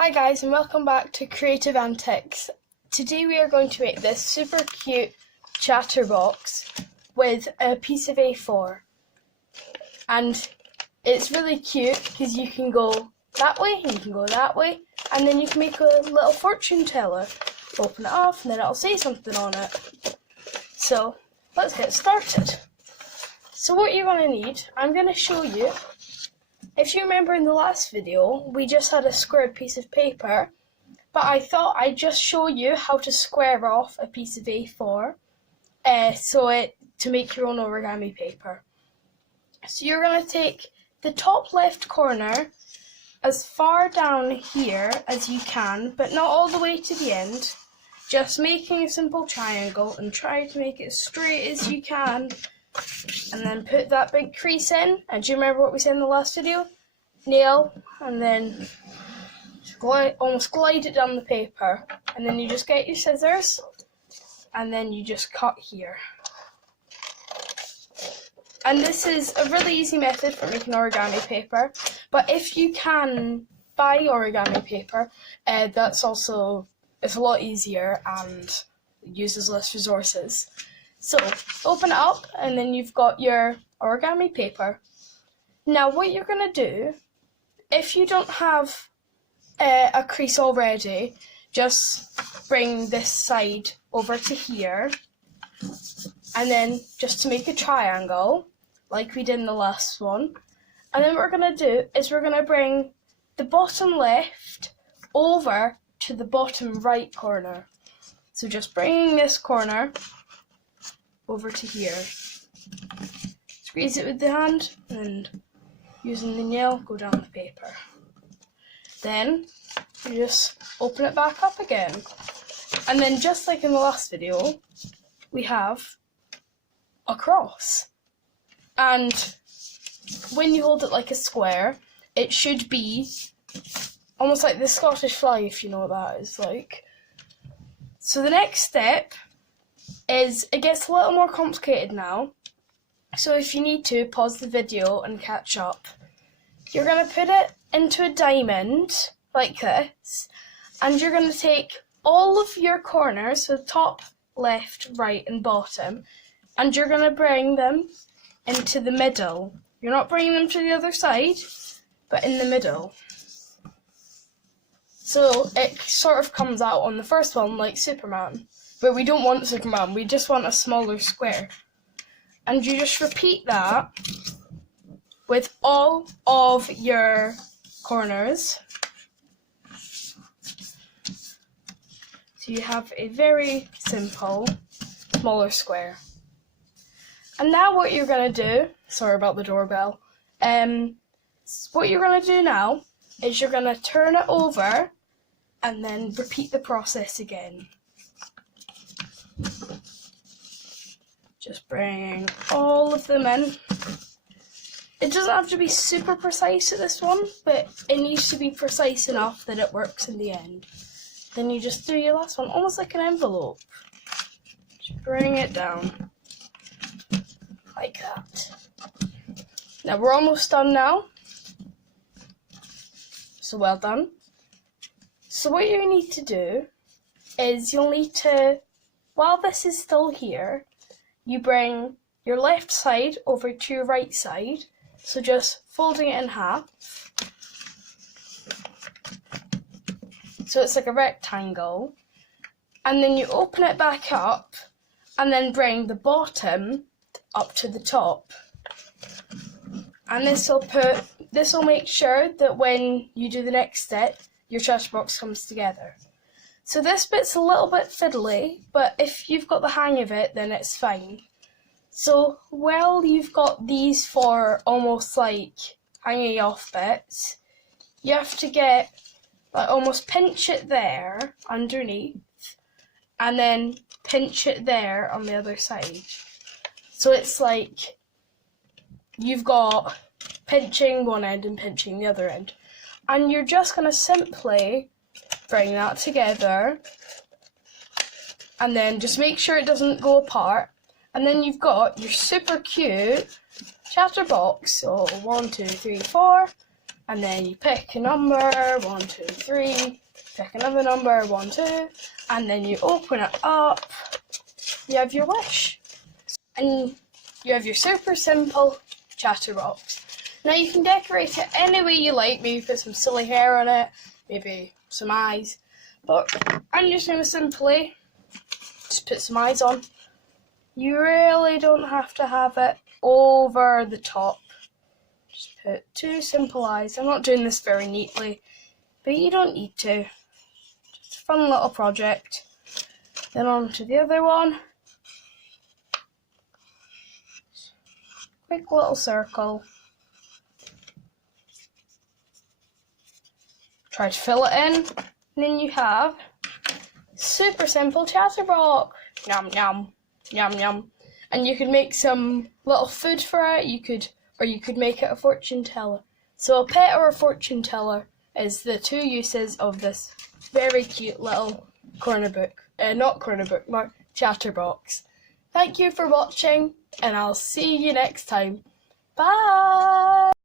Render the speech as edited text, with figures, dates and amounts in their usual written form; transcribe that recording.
Hi guys, and welcome back to Creative Antics. Today we are going to make this super cute chatterbox with a piece of A4. And it's really cute because you can go that way and you can go that way, and then you can make a little fortune teller. Open it off and then it'll say something on it. So let's get started. So what you're going to need, I'm going to show you. If you remember in the last video, we just had a squared piece of paper, but I thought I'd just show you how to square off a piece of A4 to make your own origami paper. So you're going to take the top left corner as far down here as you can, but not all the way to the end, just making a simple triangle and try to make it as straight as you can. And then put that big crease in, and do you remember what we said in the last video? Nail, and then almost glide it down the paper, and then you just get your scissors, and then you just cut here. And this is a really easy method for making origami paper, but if you can buy origami paper, it's a lot easier and uses less resources. So open it up and then you've got your origami paper. Now what you're going to do, if you don't have a crease already, just bring this side over to here, and then just to make a triangle like we did in the last one. And then what we're going to do is we're going to bring the bottom left over to the bottom right corner. So just bringing this corner over to here. Squeeze it with the hand and using the nail go down the paper. Then you just open it back up again. And then just like in the last video, we have a cross. And when you hold it like a square, it should be almost like the Scottish flag, if you know what that is like. So the next step is, it gets a little more complicated now, so if you need to, pause the video and catch up. You're going to put it into a diamond, like this, and you're going to take all of your corners, so top, left, right and bottom, and you're going to bring them into the middle. You're not bringing them to the other side, but in the middle. So it sort of comes out on the first one like Superman. But we don't want Superman, we just want a smaller square. And you just repeat that with all of your corners. So you have a very simple, smaller square. And now what you're going to do, sorry about the doorbell, what you're going to do now is you're going to turn it over and then repeat the process again. Just bringing all of them in. It doesn't have to be super precise at this one, but it needs to be precise enough that it works in the end. Then you just do your last one, almost like an envelope. Just bring it down. Like that. Now we're almost done now. So well done. So what you need to do is you'll need to, while this is still here, you bring your left side over to your right side, so just folding it in half. So it's like a rectangle. And then you open it back up and then bring the bottom up to the top. And this will make sure that when you do the next step, your chatterbox comes together. So this bit's a little bit fiddly, but if you've got the hang of it, then it's fine. So while you've got these four almost like hanging off bits, you have to get, like, almost pinch it there underneath, and then pinch it there on the other side. So it's like you've got pinching one end and pinching the other end. And you're just going to simply bring that together, and then just make sure it doesn't go apart, and then you've got your super cute chatterbox. So 1, 2, 3, 4, and then you pick a number, 1, 2, 3, pick another number, 1, 2, and then you open it up, you have your wish. And you have your super simple chatterbox. Now you can decorate it any way you like, maybe put some silly hair on it, maybe some eyes, but I'm just going to simply just put some eyes on. You really don't have to have it over the top. Just put 2 simple eyes. I'm not doing this very neatly, but you don't need to. Just a fun little project. Then on to the other one. Quick little circle. Try to fill it in. And then you have super simple chatterbox. Yum yum. Yum yum. And you could make some little food for it. You could make it a fortune teller. So a pet or a fortune teller is the 2 uses of this very cute little chatterbox. Thank you for watching, and I'll see you next time. Bye!